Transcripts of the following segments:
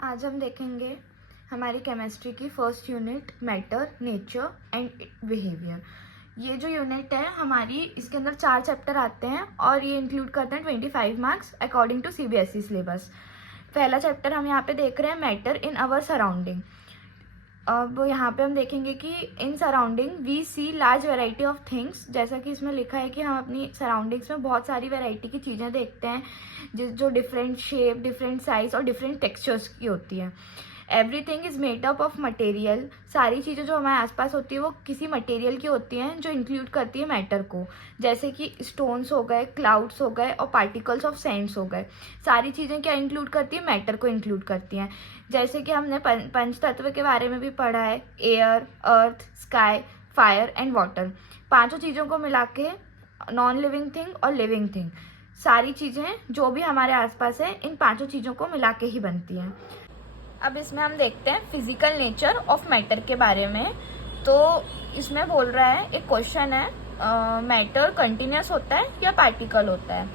आज हम देखेंगे हमारी केमिस्ट्री की first unit matter, nature and behaviour. ये जो यूनिट है हमारी, इसके अंदर 4 चैप्टर आते हैं और ये इंक्लूड करते हैं 25 marks according to CBSE syllabus. पहला चैप्टर हम यहाँ पे देख रहे हैं मैटर इन आवर सराउंडिंग। अब यहाँ पे हम देखेंगे कि in surrounding we see large variety of things. जैसा कि इसमें लिखा है कि हम अपनी सराउंडिंग्स में बहुत सारी वैरायटी की चीज़ें देखते हैं जो डिफरेंट शेप, डिफरेंट साइज और डिफरेंट टेक्सचर्स की होती हैं। Everything is made up of material. सारी चीज़ें जो हमारे आसपास होती है वो किसी मटेरियल की होती हैं जो इंक्लूड करती है मैटर को। जैसे कि स्टोन्स हो गए, क्लाउड्स हो गए और पार्टिकल्स ऑफ सैंड्स हो गए। सारी चीज़ें क्या इंक्लूड करती है? मैटर को इंक्लूड करती हैं। जैसे कि हमने पंच तत्व के बारे में भी पढ़ा है, air, earth, sky, fire and water. पांचों चीज़ों को मिला के नॉन लिविंग थिंग और लिविंग थिंग, सारी चीज़ें जो भी हमारे आसपास है इन पांचों चीज़ों को मिला के ही बनती हैं। अब इसमें हम देखते हैं फिजिकल नेचर ऑफ मैटर के बारे में। तो इसमें बोल रहा है, एक क्वेश्चन है, मैटर कंटिन्यूस होता है या पार्टिकल होता है?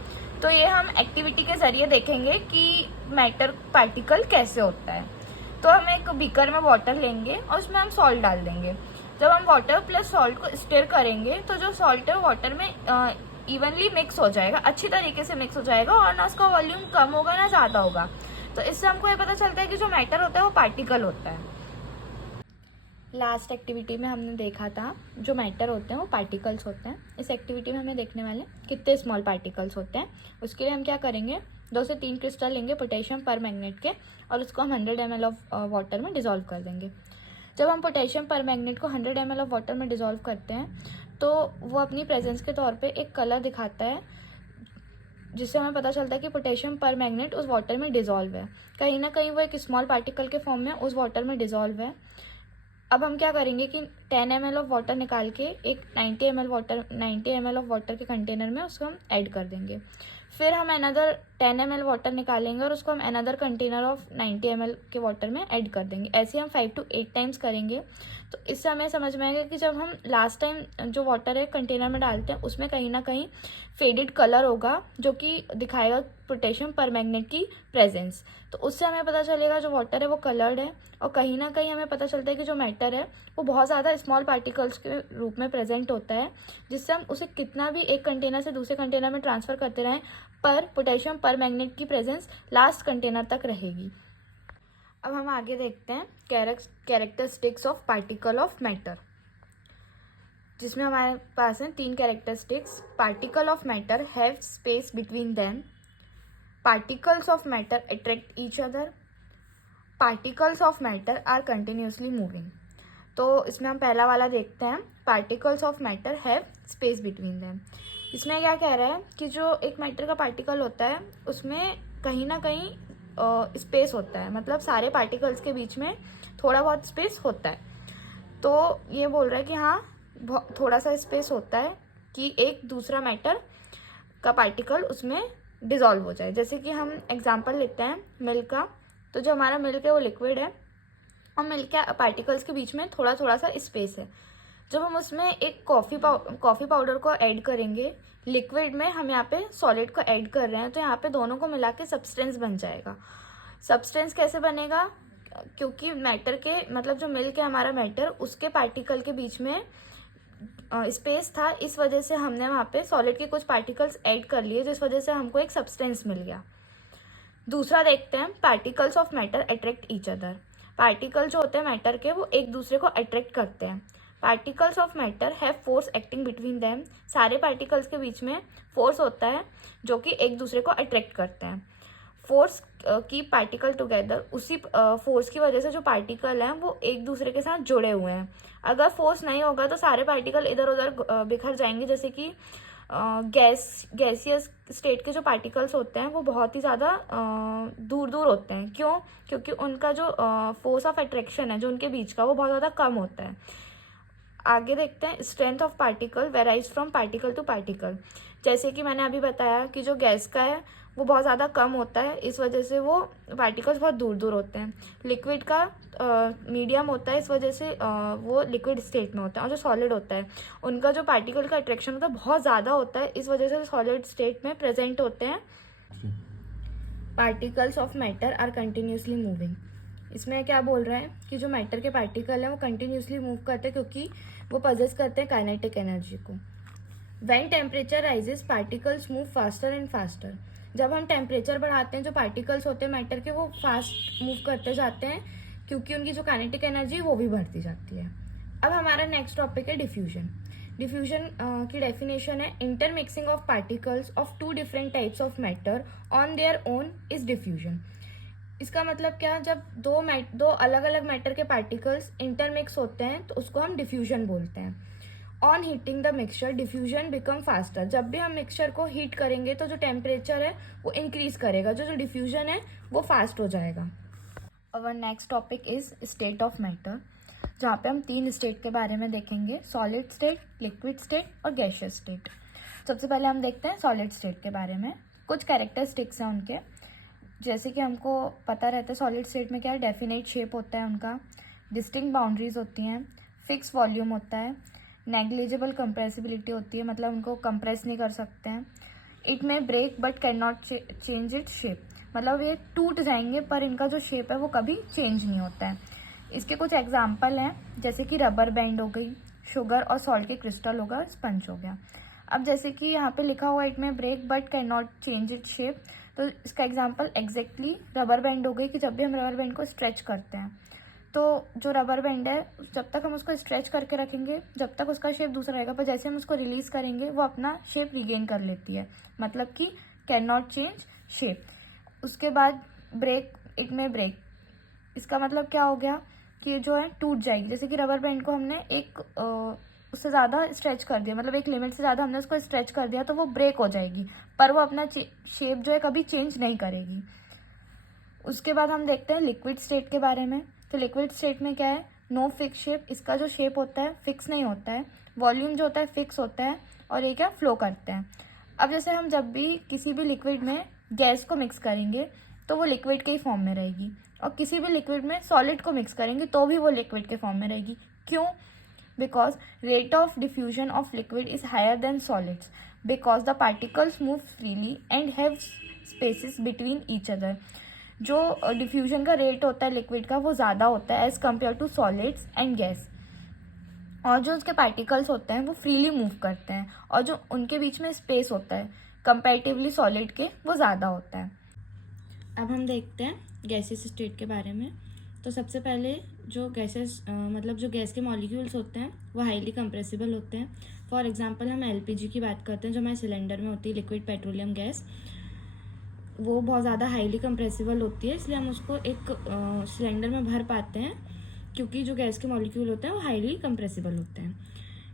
तो ये हम एक्टिविटी के जरिए देखेंगे कि मैटर पार्टिकल कैसे होता है। तो हम एक बीकर में वाटर लेंगे और उसमें हम सॉल्ट डाल देंगे। जब हम वाटर प्लस सॉल्ट को स्टिर करेंगे तो जो सॉल्ट है वाटर में इवनली मिक्स हो जाएगा, अच्छी तरीके से मिक्स हो जाएगा और ना उसका वॉल्यूम कम होगा ना ज़्यादा होगा। तो इससे हमको ये पता चलता है कि जो मैटर होता है वो पार्टिकल होता है। लास्ट एक्टिविटी में हमने देखा था जो मैटर होते हैं वो पार्टिकल्स होते हैं। इस एक्टिविटी में हमें देखने वाले कितने स्मॉल पार्टिकल्स होते हैं। उसके लिए हम क्या करेंगे, 2 से 3 क्रिस्टल लेंगे पोटेशियम परमैंगनेट के और उसको हम 100 ml ऑफ वाटर में डिज़ोल्व कर देंगे। जब हम पोटेशियम परमैंगनेट को 100 ml ऑफ वाटर में डिज़ोल्व करते हैं तो वो अपनी प्रेजेंस के तौर पे एक कलर दिखाता है, जिससे हमें पता चलता है कि पोटेशियम परमैंगनेट उस वाटर में डिज़ोल्व है। कहीं ना कहीं वो एक स्मॉल पार्टिकल के फॉर्म में उस वाटर में डिज़ोल्व है। अब हम क्या करेंगे कि 10 ml ऑफ वाटर निकाल के एक 90 ml ऑफ वाटर के कंटेनर में उसको हम ऐड कर देंगे। फिर हम अनदर 10 ml वाटर निकालेंगे और उसको हम अनदर कंटेनर ऑफ 90 ml के वाटर में ऐड कर देंगे। ऐसे हम 5 to 8 टाइम्स करेंगे। तो इससे हमें समझ में आएगा कि जब हम लास्ट टाइम जो वाटर है कंटेनर में डालते हैं उसमें कहीं ना कहीं फेडेड कलर होगा जो कि दिखाएगा पोटेशियम परमैंगनेट की प्रेजेंस। तो उससे हमें पता चलेगा जो वाटर है वो कलर्ड है। और कहीं ना कहीं हमें पता चलता है कि जो मैटर है वो बहुत ज़्यादा स्मॉल पार्टिकल्स के रूप में प्रेजेंट होता है, जिससे हम उसे कितना भी एक कंटेनर से दूसरे कंटेनर में ट्रांसफ़र करते रहें पर पोटेशियम परमैंगनेट की प्रेजेंस लास्ट कंटेनर तक रहेगी। अब हम आगे देखते हैं characteristics of particle of matter, जिसमें हमारे पास हैं 3 characteristics. Particle of matter have space between them, particles of matter attract each other, particles of matter are continuously moving. तो इसमें हम पहला वाला देखते हैं, particles of matter have space between them. इसमें क्या कह रहा है कि जो एक मैटर का पार्टिकल होता है उसमें कहीं ना कहीं स्पेस होता है, मतलब सारे पार्टिकल्स के बीच में थोड़ा बहुत स्पेस होता है। तो ये बोल रहा है कि हाँ, थोड़ा सा स्पेस होता है कि एक दूसरा मैटर का पार्टिकल उसमें डिज़ोल्व हो जाए। जैसे कि हम एग्जांपल लेते हैं मिल्क का। तो जो हमारा मिल्क है वो लिक्विड है और मिल्क के पार्टिकल्स के बीच में थोड़ा थोड़ा सा स्पेस है। जब हम उसमें एक कॉफ़ी पाउडर को ऐड करेंगे, लिक्विड में हम यहाँ पे सॉलिड को ऐड कर रहे हैं, तो यहाँ पे दोनों को मिला के सब्सटेंस बन जाएगा। सब्सटेंस कैसे बनेगा? क्योंकि मैटर के, मतलब जो मिल्क है हमारा मैटर, उसके पार्टिकल के बीच में स्पेस था, इस वजह से हमने वहाँ पे सॉलिड के कुछ पार्टिकल्स ऐड कर लिए, जिस वजह से हमको एक सब्सटेंस मिल गया। दूसरा देखते हैं, particles of matter attract each other. Particle जो होते हैं मैटर के वो एक दूसरे को अट्रैक्ट करते हैं। Particles of matter have force acting between them. सारे पार्टिकल्स के बीच में फोर्स होता है जो कि एक दूसरे को अट्रैक्ट करते हैं। फोर्स की पार्टिकल टुगेदर, उसी फोर्स की वजह से जो पार्टिकल हैं वो एक दूसरे के साथ जुड़े हुए हैं। अगर फोर्स नहीं होगा तो सारे पार्टिकल इधर उधर बिखर जाएंगे। जैसे कि गैसियस स्टेट के जो पार्टिकल्स होते हैं वो बहुत ही ज़्यादा दूर दूर होते हैं। क्यों? क्योंकि उनका जो फोर्स ऑफ अट्रैक्शन है जो उनके बीच का, वो बहुत ज़्यादा कम होता है। आगे देखते हैं, strength of particle varies from particle to particle. जैसे कि मैंने अभी बताया कि जो गैस का है वो बहुत ज़्यादा कम होता है, इस वजह से वो पार्टिकल्स बहुत दूर दूर होते हैं। लिक्विड का मीडियम होता है, इस वजह से वो लिक्विड स्टेट में होता है। और जो सॉलिड होता है उनका जो पार्टिकल का अट्रैक्शन होता है बहुत ज़्यादा होता है, इस वजह से सॉलिड स्टेट में प्रेजेंट होते हैं। Particles of matter are continuously moving. इसमें क्या बोल रहा है कि जो मैटर के पार्टिकल हैं वो कंटिन्यूसली मूव करते हैं क्योंकि वो पजेस करते हैं काइनेटिक एनर्जी को। When temperature rises particles move faster and faster. जब हम टेम्परेचर बढ़ाते हैं जो पार्टिकल्स होते हैं मैटर के वो फास्ट मूव करते जाते हैं क्योंकि उनकी जो काइनेटिक एनर्जी है वो भी बढ़ती जाती है। अब हमारा नेक्स्ट टॉपिक है डिफ्यूजन। डिफ्यूजन की डेफिनेशन है intermixing of particles of two different types of matter on their own is diffusion. इसका मतलब क्या, जब दो अलग अलग मैटर के पार्टिकल्स इंटरमिक्स होते हैं तो उसको हम डिफ्यूजन बोलते हैं। On heating the mixture diffusion become faster. जब भी हम मिक्सचर को हीट करेंगे तो जो टेम्परेचर है वो इंक्रीज करेगा, जो डिफ्यूजन है वो फास्ट हो जाएगा। Our next topic is state of matter, जहाँ पे हम 3 स्टेट के बारे में देखेंगे, सॉलिड स्टेट, लिक्विड स्टेट और गैसियस स्टेट। सबसे पहले हम देखते हैं सॉलिड स्टेट के बारे में। कुछ कैरेक्टरिस्टिक्स हैं उनके, जैसे कि हमको पता रहता है सॉलिड स्टेट में क्या है, डेफिनेट शेप होता है उनका, डिस्टिंक्ट बाउंड्रीज होती हैं, फिक्स वॉल्यूम होता है, नेग्लिजिबल कंप्रेसिबिलिटी होती है, मतलब उनको कंप्रेस नहीं कर सकते हैं। It may break but can not change it shape, मतलब ये टूट जाएंगे पर इनका जो शेप है वो कभी चेंज नहीं होता है। इसके कुछ एग्जाम्पल हैं, जैसे कि रबर बैंड हो गई, शुगर और सॉल्ट के क्रिस्टल होगा, स्पंज हो गया। अब जैसे कि यहाँ पे लिखा हुआ it may break but can not change it shape, तो इसका एग्जाम्पल एग्जैक्टली रबर बैंड हो गई कि जब भी हम रबर बैंड को स्ट्रेच करते हैं तो जो रबर बैंड है जब तक हम उसको स्ट्रेच करके रखेंगे जब तक उसका शेप दूसरा रहेगा, पर जैसे हम उसको रिलीज करेंगे वो अपना शेप रिगेन कर लेती है, मतलब कि कैन नॉट चेंज शेप। उसके बाद ब्रेक, इट में ब्रेक, इसका मतलब क्या हो गया कि जो है टूट जाएगी। जैसे कि रबर बैंड को हमने एक उससे ज़्यादा स्ट्रेच कर दिया, मतलब एक लिमिट से ज़्यादा हमने उसको स्ट्रेच कर दिया तो वो ब्रेक हो जाएगी, पर वो अपना शेप जो है कभी चेंज नहीं करेगी। उसके बाद हम देखते हैं लिक्विड स्टेट के बारे में। तो लिक्विड स्टेट में क्या है, नो फिक्स शेप, इसका जो शेप होता है फिक्स नहीं होता है, वॉल्यूम जो होता है फिक्स होता है और ये क्या फ्लो करते हैं। अब जैसे हम जब भी किसी भी लिक्विड में गैस को मिक्स करेंगे तो वो लिक्विड के ही फॉर्म में रहेगी, और किसी भी लिक्विड में सॉलिड को मिक्स करेंगे तो भी वो लिक्विड के फॉर्म में रहेगी। क्यों? Because rate of diffusion of liquid is higher than solids because the particles move freely and have spaces between each other. जो डिफ्यूजन का रेट होता है लिक्विड का वो ज़्यादा होता है as compare to solids and gas, और जो उसके पार्टिकल्स होते हैं वो फ्रीली मूव करते हैं, और जो उनके बीच में स्पेस होता है कंपैरेटिवली सॉलिड के वो ज़्यादा होता है। अब हम देखते हैं गैसेस स्टेट के बारे में। तो सबसे पहले जो गैसेस मतलब जो गैस के मॉलिक्यूल्स होते हैं वो हाईली कंप्रेसिबल होते हैं। फॉर एग्जांपल हम एलपीजी की बात करते हैं जो हमारे सिलेंडर में होती है, लिक्विड पेट्रोलियम गैस, वो बहुत ज़्यादा हाईली कंप्रेसिबल होती है, इसलिए हम उसको एक सिलेंडर में भर पाते हैं क्योंकि जो गैस के मॉलिक्यूल होते हैं वो हाईली कंप्रेसिबल होते हैं।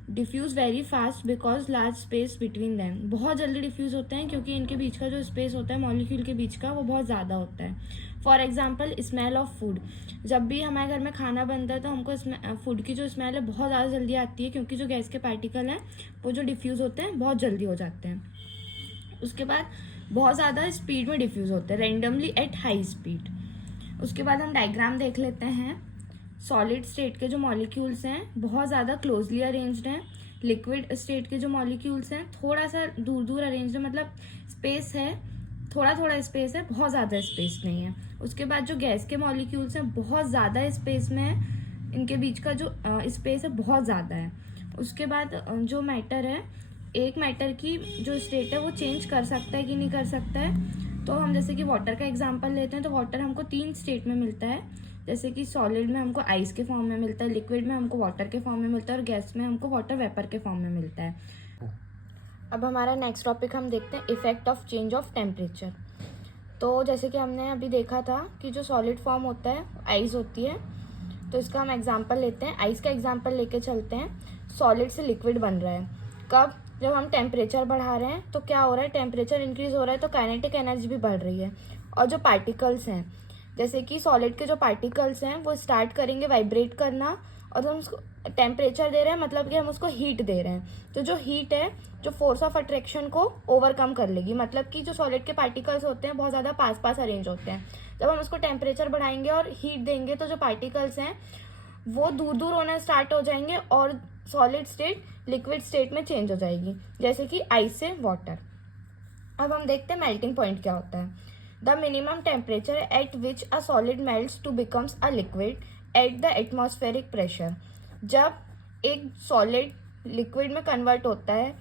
Diffuse very fast because large space between them, बहुत जल्दी डिफ्यूज़ होते हैं क्योंकि इनके बीच का जो स्पेस होता है मॉलिक्यूल के बीच का वो बहुत ज़्यादा होता है। For example smell of food, जब भी हमारे घर में खाना बनता है तो हमको फूड की जो स्मेल है बहुत ज़्यादा जल्दी आती है क्योंकि जो गैस के पार्टिकल हैं वो जो डिफ्यूज़ होते हैं बहुत जल्दी हो जाते हैं। उसके बाद बहुत ज़्यादा स्पीड में डिफ्यूज़ होते हैं, रेंडमली एट हाई स्पीड। उसके बाद हम डायग्राम देख लेते हैं। सॉलिड स्टेट के जो मॉलिक्यूल्स हैं बहुत ज़्यादा क्लोजली अरेंज्ड हैं, लिक्विड स्टेट के जो मॉलिक्यूल्स हैं थोड़ा सा दूर दूर अरेंज्ड है, मतलब स्पेस है, थोड़ा थोड़ा स्पेस है, बहुत ज़्यादा स्पेस नहीं है। उसके बाद जो गैस के मॉलिक्यूल्स हैं बहुत ज़्यादा स्पेस में है, इनके बीच का जो स्पेस है बहुत ज़्यादा है। उसके बाद जो मैटर है, एक मैटर की जो स्टेट है वो चेंज कर सकता है कि नहीं कर सकता है, तो हम जैसे कि वाटर का एग्जांपल लेते हैं तो वाटर हमको 3 स्टेट में मिलता है, जैसे कि सॉलिड में हमको आइस के फॉर्म में मिलता है, लिक्विड में हमको वाटर के फॉर्म में मिलता है और गैस में हमको वाटर वेपर के फॉर्म में मिलता है। अब हमारा नेक्स्ट टॉपिक हम देखते हैं effect of change of temperature. तो जैसे कि हमने अभी देखा था कि जो सॉलिड फॉर्म होता है आइस होती है, तो इसका हम एग्जांपल लेते हैं, आइस का एग्जांपल लेके चलते हैं। सॉलिड से लिक्विड बन रहा है कब, जब हम टेम्परेचर बढ़ा रहे हैं तो क्या हो रहा है, टेम्परेचर इंक्रीज हो रहा है तो काइनेटिक एनर्जी भी बढ़ रही है, और जो पार्टिकल्स हैं जैसे कि सॉलिड के जो पार्टिकल्स हैं वो स्टार्ट करेंगे वाइब्रेट करना, और हम उसको टेम्परेचर दे रहे हैं मतलब कि हम उसको हीट दे रहे हैं, तो जो हीट है जो फोर्स ऑफ अट्रैक्शन को ओवरकम कर लेगी, मतलब कि जो सॉलिड के पार्टिकल्स होते हैं बहुत ज़्यादा पास पास अरेंज होते हैं, जब हम उसको टेम्परेचर बढ़ाएंगे और हीट देंगे तो जो पार्टिकल्स हैं वो दूर दूर होना स्टार्ट हो जाएंगे और सॉलिड स्टेट लिक्विड स्टेट में चेंज हो जाएगी, जैसे कि आइस से वाटर। अब हम देखते हैं मेल्टिंग पॉइंट क्या होता है। The minimum temperature at which a solid melts to becomes a liquid at the atmospheric pressure. जब एक सॉलिड लिक्विड में कन्वर्ट होता है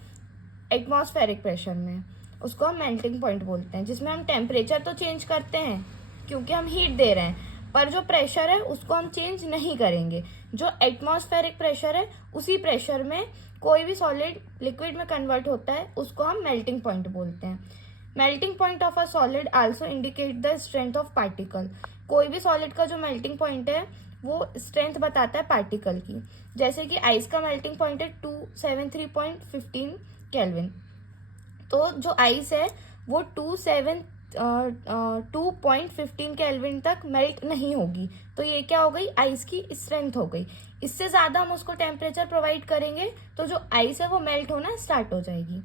एटमॉस्फेरिक प्रेशर में, उसको हम मेल्टिंग पॉइंट बोलते हैं, जिसमें हम टेम्परेचर तो चेंज करते हैं क्योंकि हम हीट दे रहे हैं, पर जो प्रेशर है उसको हम चेंज नहीं करेंगे। जो एटमॉस्फेरिक प्रेशर है उसी प्रेशर में कोई भी सॉलिड लिक्विड में कन्वर्ट होता है, उसको हम मेल्टिंग पॉइंट बोलते हैं। Melting point of a solid also indicate the strength of particle. कोई भी सॉलिड का जो मेल्टिंग पॉइंट है वो स्ट्रेंथ बताता है पार्टिकल की। जैसे कि आइस का मेल्टिंग पॉइंट है 273.15 केल्विन। तो जो आइस है वो 2.15 केल्विन तक मेल्ट नहीं होगी, तो ये क्या हो गई, आइस की स्ट्रेंथ हो गई। इससे ज़्यादा हम उसको टेम्परेचर प्रोवाइड करेंगे तो जो आइस है वो मेल्ट होना स्टार्ट हो जाएगी।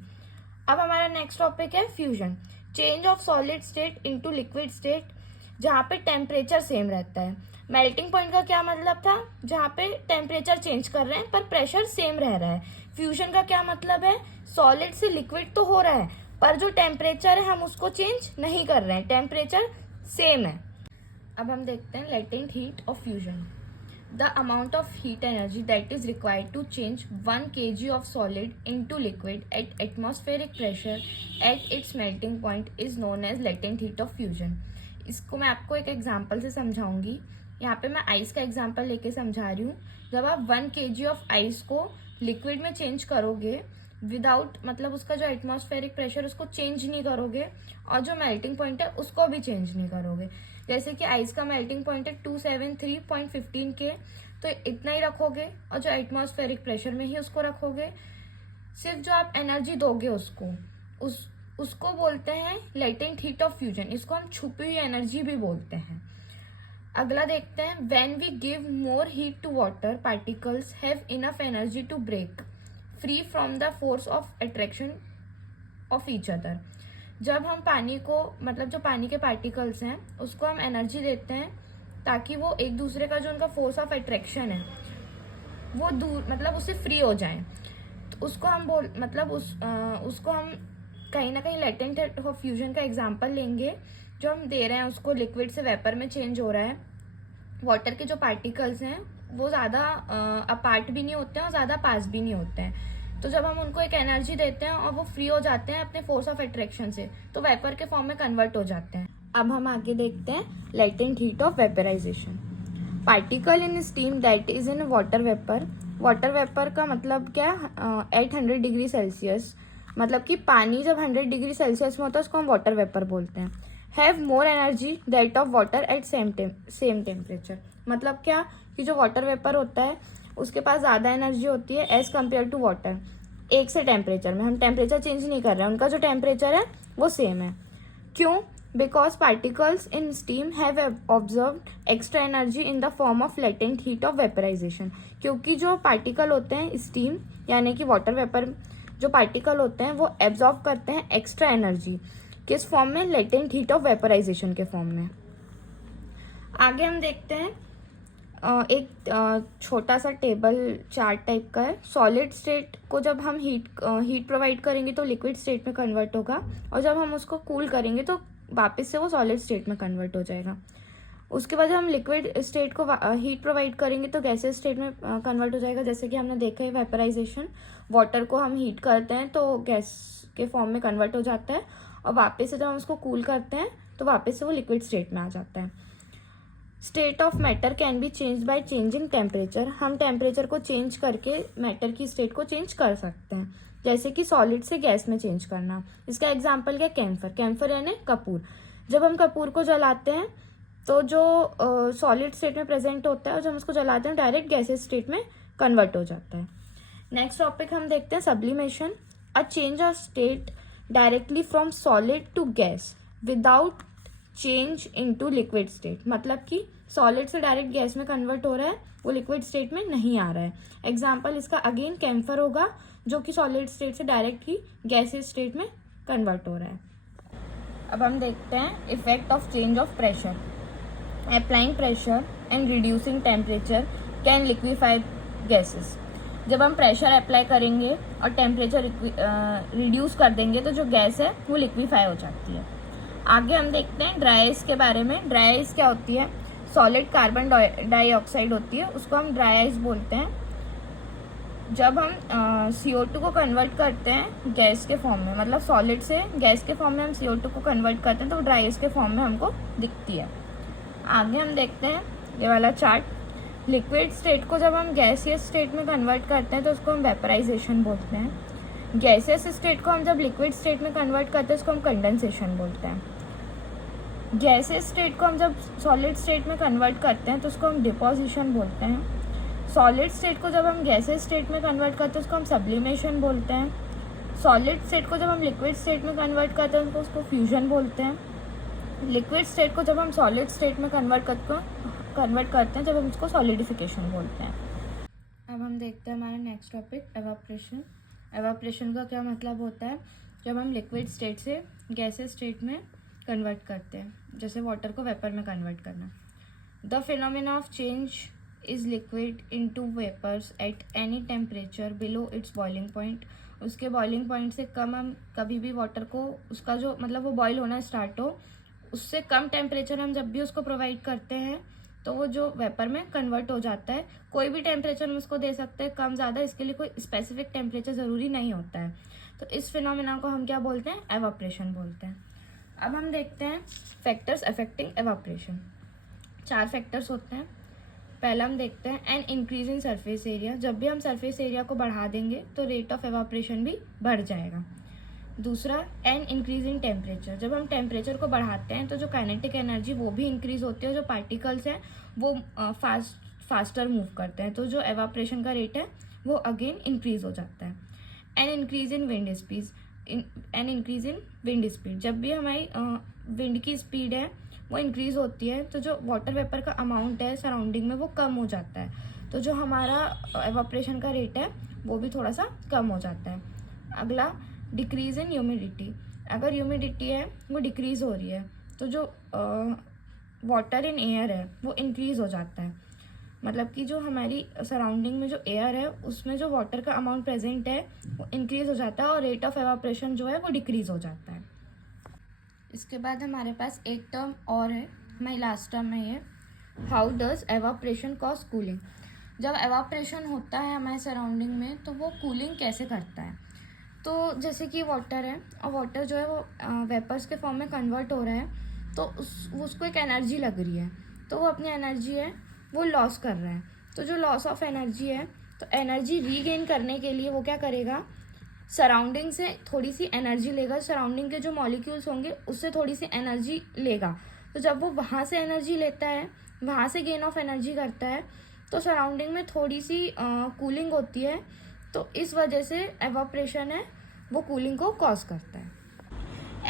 अब हमारा नेक्स्ट टॉपिक है fusion, change of solid state into liquid state, जहाँ पे टेम्परेचर सेम रहता है। मेल्टिंग पॉइंट का क्या मतलब था, जहाँ पे टेम्परेचर चेंज कर रहे हैं पर प्रेशर सेम रह रहा है। फ्यूजन का क्या मतलब है, सॉलिड से लिक्विड तो हो रहा है पर जो टेम्परेचर है हम उसको चेंज नहीं कर रहे हैं, टेम्परेचर सेम है। अब हम देखते हैं latent heat of fusion. The amount of heat energy that is required to change 1 kg of solid into liquid at atmospheric pressure at its melting point is known as latent heat of fusion. इसको मैं आपको एक example से समझाऊंगी। यहाँ पे मैं ice का example लेके समझा रही हूँ। जब आप 1 kg ऑफ आइस को लिक्विड में चेंज करोगे विदाउट, मतलब उसका जो एटमॉस्फेरिक प्रेशर उसको चेंज नहीं करोगे और जो मेल्टिंग पॉइंट है उसको भी चेंज नहीं करोगे। जैसे कि आइस का मेल्टिंग पॉइंट है 273.15 के, तो इतना ही रखोगे और जो एटमॉस्फेरिक प्रेशर में ही उसको रखोगे। सिर्फ जो आप एनर्जी दोगे उसको बोलते हैं लेटेंट हीट ऑफ फ्यूजन। इसको हम छुपी हुई एनर्जी भी बोलते हैं। अगला देखते हैं, when we give more heat to water particles have enough energy to break free from the force of attraction of each other. जब हम पानी को, मतलब जो पानी के पार्टिकल्स हैं उसको हम एनर्जी देते हैं ताकि वो एक दूसरे का जो उनका फोर्स ऑफ अट्रैक्शन है वो दूर, मतलब उससे फ्री हो जाए, तो उसको हम उसको हम कहीं ना कहीं लेटेंट हीट ऑफ फ्यूजन का एग्जांपल लेंगे। जो हम दे रहे हैं उसको लिक्विड से वेपर में चेंज हो रहा है, वाटर के जो पार्टिकल्स हैं वो ज़्यादा अपार्ट भी नहीं होते हैं और ज़्यादा पास भी नहीं होते हैं, तो जब हम उनको एक एनर्जी देते हैं और वो फ्री हो जाते हैं अपने फोर्स ऑफ अट्रैक्शन से, तो वेपर के फॉर्म में कन्वर्ट हो जाते हैं। अब हम आगे देखते हैं latent heat of vaporisation. Particle in steam that is in water vapour. Water vapour का मतलब क्या, एट 100 डिग्री सेल्सियस, मतलब कि पानी जब 100 डिग्री सेल्सियस में होता है उसको हम वाटर वेपर बोलते हैं। Have more energy that of water at same temperature. मतलब क्या कि जो वाटर वेपर होता है उसके पास ज़्यादा एनर्जी होती है एज कम्पेयर टू वाटर। एक से टेम्परेचर में, हम टेम्परेचर चेंज नहीं कर रहे हैं, उनका जो टेम्परेचर है वो सेम है। क्यों, because particles in steam have observed extra energy in the form of latent heat of vaporisation. क्योंकि जो पार्टिकल होते हैं स्टीम यानी कि वाटर वेपर, जो पार्टिकल होते हैं वो एब्जॉर्ब करते हैं एक्स्ट्रा एनर्जी, किस फॉर्म में, लेटेंट हीट ऑफ वेपराइजेशन के फॉर्म में। आगे हम देखते हैं एक छोटा सा टेबल चार्ट टाइप का है। सॉलिड स्टेट को जब हम हीट प्रोवाइड करेंगे तो लिक्विड स्टेट में कन्वर्ट होगा, और जब हम उसको कूल करेंगे तो वापस से वो सॉलिड स्टेट में कन्वर्ट हो जाएगा। उसके बाद जब हम लिक्विड स्टेट को हीट प्रोवाइड करेंगे तो गैसेस स्टेट में कन्वर्ट हो जाएगा। जैसे कि हमने देखा है वेपराइजेशन, वाटर को हम हीट करते हैं तो गैस के फॉर्म में कन्वर्ट हो जाता है, और वापस से जब हम उसको कूल करते हैं तो वापस से वो लिक्विड स्टेट में आ जाता है। State of matter can be change by changing temperature. हम टेम्परेचर को चेंज करके मैटर की स्टेट को चेंज कर सकते हैं, जैसे कि सॉलिड से गैस में चेंज करना। इसका एग्जांपल क्या, कैम्फर यानी कपूर। जब हम कपूर को जलाते हैं तो जो सॉलिड स्टेट में प्रेजेंट होता है और जब हम उसको जलाते हैं डायरेक्ट गैसेस स्टेट में कन्वर्ट हो जाता है। नेक्स्ट टॉपिक हम देखते हैं sublimation, a change of state directly from solid to gas without change into liquid state. मतलब कि सॉलिड से डायरेक्ट गैस में कन्वर्ट हो रहा है, वो लिक्विड स्टेट में नहीं आ रहा है। एग्जाम्पल इसका अगेन कैम्फर होगा, जो कि सॉलिड स्टेट से डायरेक्ट ही गैसेस स्टेट में कन्वर्ट हो रहा है। अब हम देखते हैं effect of change of pressure. Applying pressure and reducing temperature can liquefy gases. जब हम प्रेशर अप्लाई करेंगे और टेम्परेचर रिड्यूस कर देंगे तो जो गैस है वो लिक्विफाई हो जाती है। आगे हम देखते हैं ड्राई आइस के बारे में। ड्राई आइस क्या होती है? सॉलिड कार्बन डाइऑक्साइड होती है, उसको हम ड्राई आइस बोलते हैं। जब हम CO2 को कन्वर्ट करते हैं गैस के फॉर्म में, मतलब सॉलिड से गैस के फॉर्म में हम CO2 को कन्वर्ट करते हैं, तो ड्राई आइस के फॉर्म में हमको दिखती है। आगे हम देखते हैं ये वाला चार्ट। लिक्विड स्टेट को जब हम गैसियस स्टेट में कन्वर्ट करते हैं तो उसको हम वेपराइजेशन बोलते हैं। गैसियस स्टेट को हम जब लिक्विड स्टेट में कन्वर्ट करते हैं उसको हम कंडेंसेशन बोलते हैं। गैसियस स्टेट को हम जब सॉलिड स्टेट में कन्वर्ट करते हैं तो उसको हम डिपोजिशन बोलते हैं। सॉलिड स्टेट को जब हम गैसियस स्टेट में कन्वर्ट करते हैं उसको हम सब्लिमेशन बोलते हैं। सॉलिड स्टेट को जब हम लिक्विड स्टेट में कन्वर्ट करते हैं तो उसको फ्यूजन बोलते हैं। लिक्विड स्टेट को जब हम सॉलिड स्टेट में कन्वर्ट करते हैं जब हम उसको सॉलिडिफिकेशन बोलते हैं। अब हम देखते हैं हमारा नेक्स्ट टॉपिक, एवाप्रेशन। एवाप्रेशन का क्या मतलब होता है? जब हम लिक्विड स्टेट से गैसियस स्टेट में कन्वर्ट करते हैं, जैसे वाटर को वेपर में कन्वर्ट करना। The phenomena of change is liquid into vapours at any temperature below its boiling point. उसके बॉइलिंग पॉइंट से कम हम कभी भी वाटर को, उसका जो मतलब वो बॉयल होना स्टार्ट हो, उससे कम टेम्परेचर हम जब भी उसको प्रोवाइड करते हैं तो वो जो वेपर में कन्वर्ट हो जाता है। कोई भी टेम्परेचर हम उसको दे सकते हैं, कम ज़्यादा, इसके लिए कोई स्पेसिफिक टेम्परेचर ज़रूरी नहीं होता है। तो इस फिनोमेना को हम क्या बोलते हैं? एवाप्रेशन बोलते हैं। अब हम देखते हैं फैक्टर्स अफेक्टिंग एवाप्रेशन। 4 फैक्टर्स होते हैं। पहला हम देखते हैं an increase in surface area. जब भी हम सरफेस एरिया को बढ़ा देंगे तो रेट ऑफ एवाप्रेशन भी बढ़ जाएगा। दूसरा, एन इंक्रीज इन टेम्परेचर। जब हम टेम्परेचर को बढ़ाते हैं तो जो काइनेटिक एनर्जी वो भी इंक्रीज होती है, जो पार्टिकल्स हैं वो फास्टर मूव करते हैं, तो जो एवाप्रेशन का रेट है वो अगेन इंक्रीज हो जाता है। An increase in wind speed. An increase in wind speed. जब भी हमारी विंड की स्पीड है वो इंक्रीज होती है तो जो वाटर वेपर का अमाउंट है सराउंडिंग में वो कम हो जाता है, तो जो हमारा एवाप्रेशन का रेट है वो भी थोड़ा सा कम हो जाता है। अगला, डिक्रीज इन ह्यूमिडिटी। अगर ह्यूमिडिटी है वो डिक्रीज हो रही है तो जो वाटर इन एयर है वो इंक्रीज हो जाता है, मतलब कि जो हमारी सराउंडिंग में जो एयर है उसमें जो वाटर का अमाउंट प्रेजेंट है वो इंक्रीज हो जाता है और रेट ऑफ एवाप्रेशन जो है वो डिक्रीज हो जाता है। इसके बाद हमारे पास एक टर्म और है, हमारी लास्ट टर्म है ये, हाउ डज एवाप्रेशन कॉज कूलिंग। जब एवाप्रेशन होता है हमारे सराउंडिंग में तो वो कूलिंग कैसे करता है? तो जैसे कि वाटर है और वाटर जो है वो वेपर्स के फॉर्म में कन्वर्ट हो रहा है, तो उसको एक एनर्जी लग रही है, तो वो अपनी एनर्जी है वो लॉस कर रहा है। तो जो लॉस ऑफ एनर्जी है, तो एनर्जी रीगेन करने के लिए वो क्या करेगा? सराउंडिंग से थोड़ी सी एनर्जी लेगा, सराउंडिंग के जो मॉलिक्यूल्स होंगे उससे थोड़ी सी एनर्जी लेगा। तो जब वो वहाँ से एनर्जी लेता है, वहाँ से गेन ऑफ एनर्जी करता है, तो सराउंडिंग में थोड़ी सी कूलिंग होती है, तो इस वजह से एवाप्रेशन है वो कूलिंग को कॉज करता है।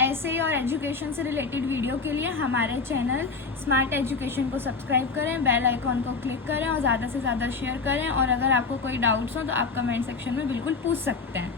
ऐसे ही और एजुकेशन से रिलेटेड वीडियो के लिए हमारे चैनल स्मार्ट एजुकेशन को सब्सक्राइब करें, बेल आइकॉन को क्लिक करें और ज़्यादा से ज़्यादा शेयर करें। और अगर आपको कोई डाउट्स हो तो आप कमेंट सेक्शन में बिल्कुल पूछ सकते हैं।